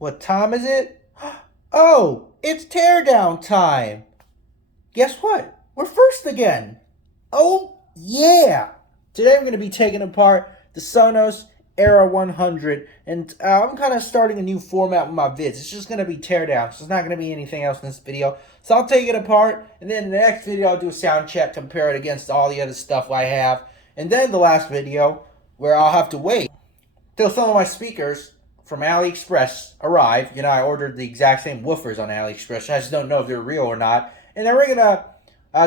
What time is it? Oh, it's teardown time. Guess what? We're first again. Oh, yeah. Today I'm going to be taking apart the Sonos Era 100, and I'm kind of starting a new format with my vids. It's just going to be teardown, so there's not going to be anything else in this video. So I'll take it apart, and then in the next video I'll do a sound check, compare it against all the other stuff I have, and then the last video where I'll have to wait till some of my speakers from AliExpress arrive. You know, I ordered the exact same woofers on AliExpress. I just don't know if they're real or not. And then we're going to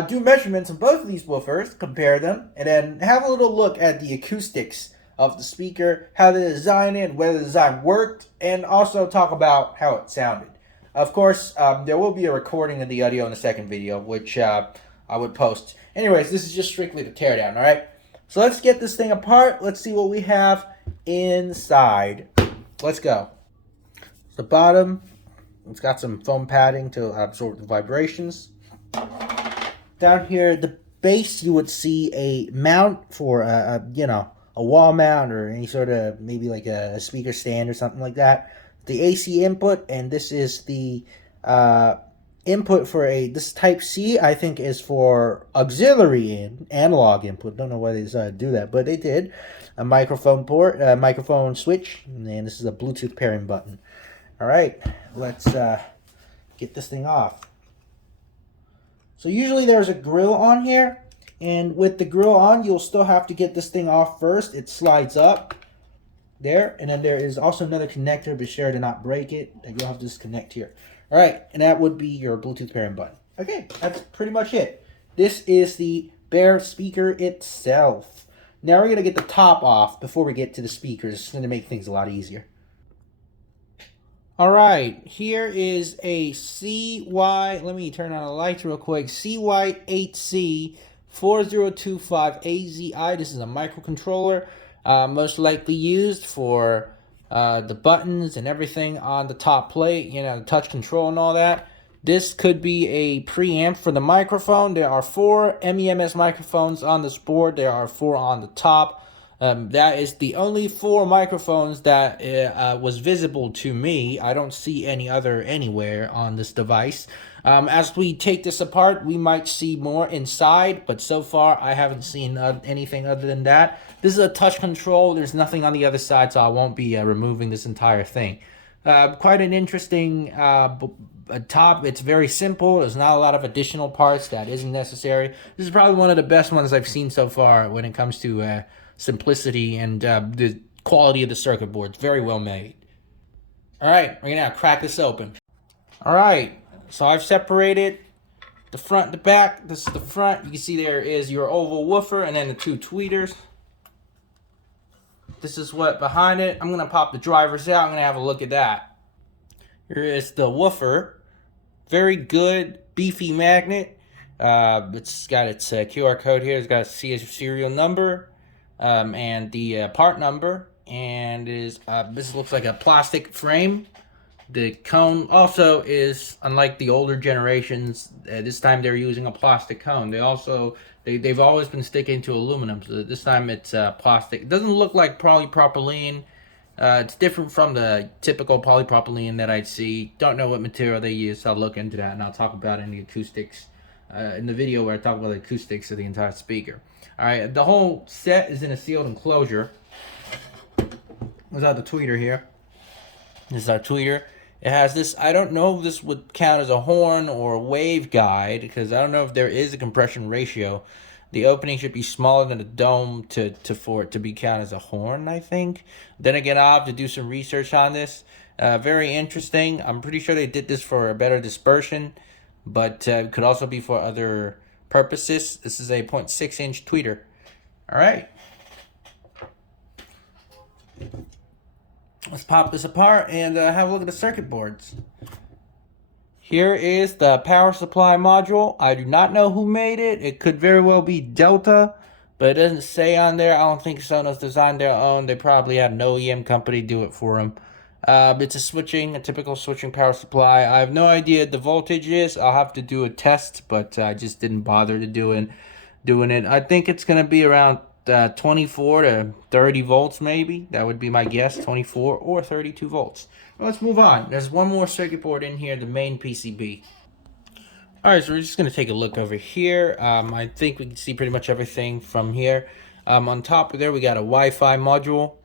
do measurements on both of these woofers, compare them, and then have a little look at the acoustics of the speaker, how they designed it, whether the design worked, and also talk about how it sounded. Of course, there will be a recording of the audio in the second video, which I would post. Anyways, this is just strictly the teardown, all right? So let's get this thing apart. Let's see what we have inside. Let's go. The bottom, it's got some foam padding to absorb the vibrations. Down here, the base, you would see a mount for a wall mount or any sort of, maybe like a speaker stand or something like that. The AC input, and this is the input for this type C, I think, is for auxiliary analog input. Don't know why they decided to do that, but they did. A microphone port, microphone switch, and this is a Bluetooth pairing button. All right, let's get this thing off. So usually there's a grill on here, and with the grill on, you'll still have to get this thing off first. It slides up there, and then there is also another connector. Be sure to not break it, that you'll have to disconnect here. All right, and that would be your Bluetooth pairing button. Okay, that's pretty much it. This is the bare speaker itself. Now we're going to get the top off before we get to the speakers. It's going to make things a lot easier. All right, here is a CY, let me turn on the lights real quick, CY8C4025AZI. This is a microcontroller, most likely used for the buttons and everything on the top plate, you know, the touch control and all that. This could be a preamp for the microphone. There are 4 MEMS microphones on this board. There are 4 on the top. That is the only 4 microphones that was visible to me. I don't see any other anywhere on this device. As we take this apart, we might see more inside, but so far I haven't seen anything other than that. This is a touch control. There's nothing on the other side, so I won't be removing this entire thing. Quite an interesting top. It's very simple. There's not a lot of additional parts that isn't necessary. This is probably one of the best ones I've seen so far when it comes to simplicity and the quality of the circuit board. It's very well made. All right, we're gonna crack this open. All right, so I've separated the front and the back. This is the front. You can see there is your oval woofer and then the 2 tweeters. This is what behind it. I'm gonna pop the drivers out. I'm gonna have a look at that. Here is the woofer. Very good, beefy magnet. It's got its QR code here. It's got a serial number. And the part number, and this looks like a plastic frame. The cone also is, unlike the older generations, this time they're using a plastic cone. They've always been sticking to aluminum, so this time it's plastic. It doesn't look like polypropylene. It's different from the typical polypropylene that I'd see. Don't know what material they use, so I'll look into that, and I'll talk about it in the acoustics in the video where I talk about the acoustics of the entire speaker. All right, the whole set is in a sealed enclosure. There's our tweeter here. This is our tweeter. It has this, I don't know if this would count as a horn or a wave guide, because I don't know if there is a compression ratio. The opening should be smaller than the dome for it to be counted as a horn, I think. Then again, I'll have to do some research on this. Very interesting. I'm pretty sure they did this for a better dispersion, but it could also be for other purposes. This is a 0.6-inch tweeter. All right. Let's pop this apart and have a look at the circuit boards. Here is the power supply module. I do not know who made it. It could very well be Delta, but it doesn't say on there. I don't think Sonos designed their own. They probably had an OEM company do it for them. It's a typical switching power supply. I have no idea what the voltage is. I'll have to do a test, but I just didn't bother to doing it. I think it's going to be around 24 to 30 volts maybe. That would be my guess, 24 or 32 volts. Well, let's move on. There's one more circuit board in here, the main PCB. All right, so we're just going to take a look over here. I think we can see pretty much everything from here. On top of there, we got a Wi-Fi module.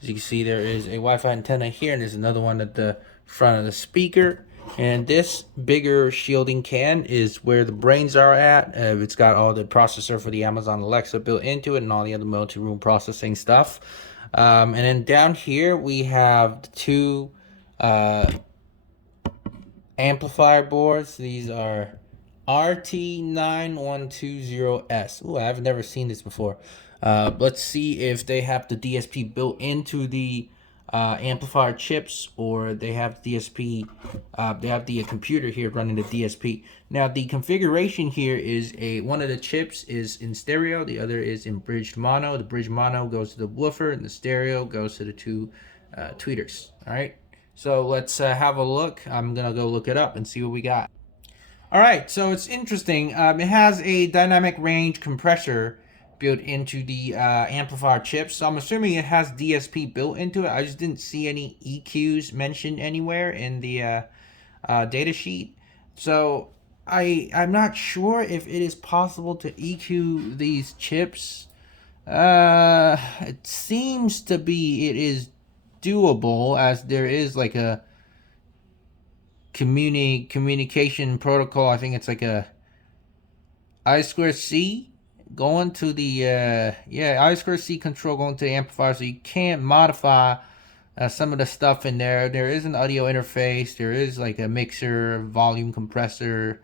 As you can see, there is a Wi-Fi antenna here, and there's another one at the front of the speaker. And this bigger shielding can is where the brains are at. It's got all the processor for the Amazon Alexa built into it and all the other multi-room processing stuff. And then down here, we have the two amplifier boards. These are RT9120S. Ooh, I've never seen this before. Let's see if they have the DSP built into the amplifier chips, or they have DSP. They have the computer here running the DSP. Now the configuration here is one of the chips is in stereo, the other is in bridged mono. The bridged mono goes to the woofer, and the stereo goes to the two tweeters. All right. So let's have a look. I'm gonna go look it up and see what we got. All right, so it's interesting. It has a dynamic range compressor built into the amplifier chips. So I'm assuming it has DSP built into it. I just didn't see any EQs mentioned anywhere in the data sheet. So I'm not sure if it is possible to EQ these chips. It seems to be it is doable, as there is like a communication protocol. I think it's like a I2C going to the I2C control going to the amplifier, so you can't modify some of the stuff in there. There is an audio interface, there is like a mixer, volume compressor,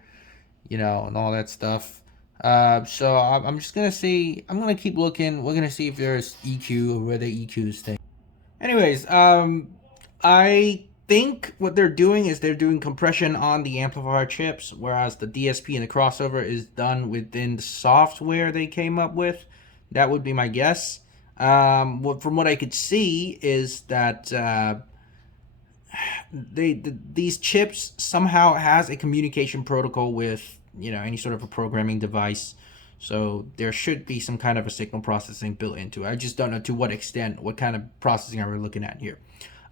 and all that stuff. So I'm just gonna see. I'm gonna keep looking. We're gonna see if there's EQ or where the EQs thing. Anyways, I think what they're doing is they're doing compression on the amplifier chips, whereas the DSP and the crossover is done within the software they came up with. That would be my guess. From what I could see is that these chips somehow has a communication protocol with any sort of a programming device. So there should be some kind of a signal processing built into it. I just don't know to what extent, what kind of processing are we looking at here.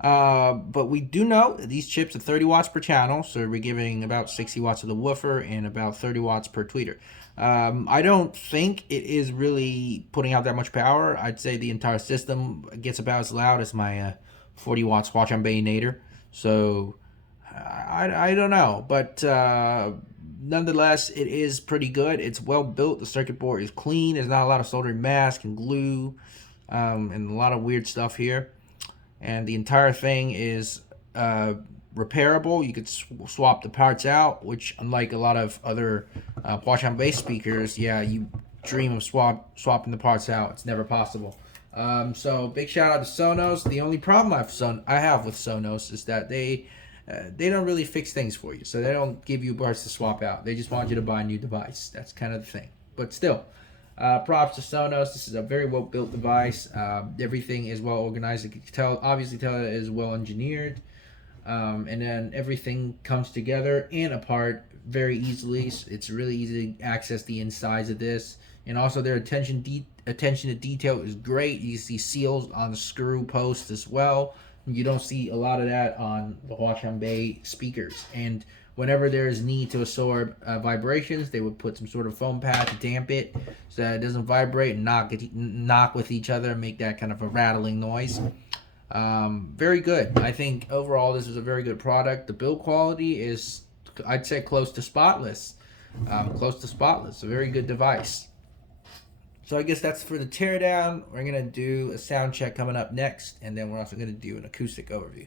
But we do know these chips are 30 watts per channel, so we're giving about 60 watts to the woofer and about 30 watts per tweeter. I don't think it is really putting out that much power. I'd say the entire system gets about as loud as my 40 watts watch on Bayinator. So I don't know, but nonetheless, it is pretty good. It's well built. The circuit board is clean. There's not a lot of soldering mask and glue and a lot of weird stuff here. And the entire thing is repairable. You could swap the parts out, which unlike a lot of other watch on bass speakers, you dream of swapping the parts out. It's never possible. So big shout out to Sonos. The only problem I have with Sonos is that they don't really fix things for you. So they don't give you parts to swap out. They just want you to buy a new device. That's kind of the thing. But still, props to Sonos. This is a very well built device. Everything is well organized. You can obviously tell it is well engineered. And then everything comes together and apart very easily. It's really easy to access the insides of this. And also their attention to detail is great. You see seals on the screw posts as well. You don't see a lot of that on the Watch on Bay speakers. And whenever there's need to absorb vibrations, they would put some sort of foam pad to damp it so that it doesn't vibrate and knock with each other and make that kind of a rattling noise. Very good. I think overall this is a very good product. The build quality is, I'd say, close to spotless. A very good device. So I guess that's for the teardown. We're going to do a sound check coming up next, and then we're also going to do an acoustic overview.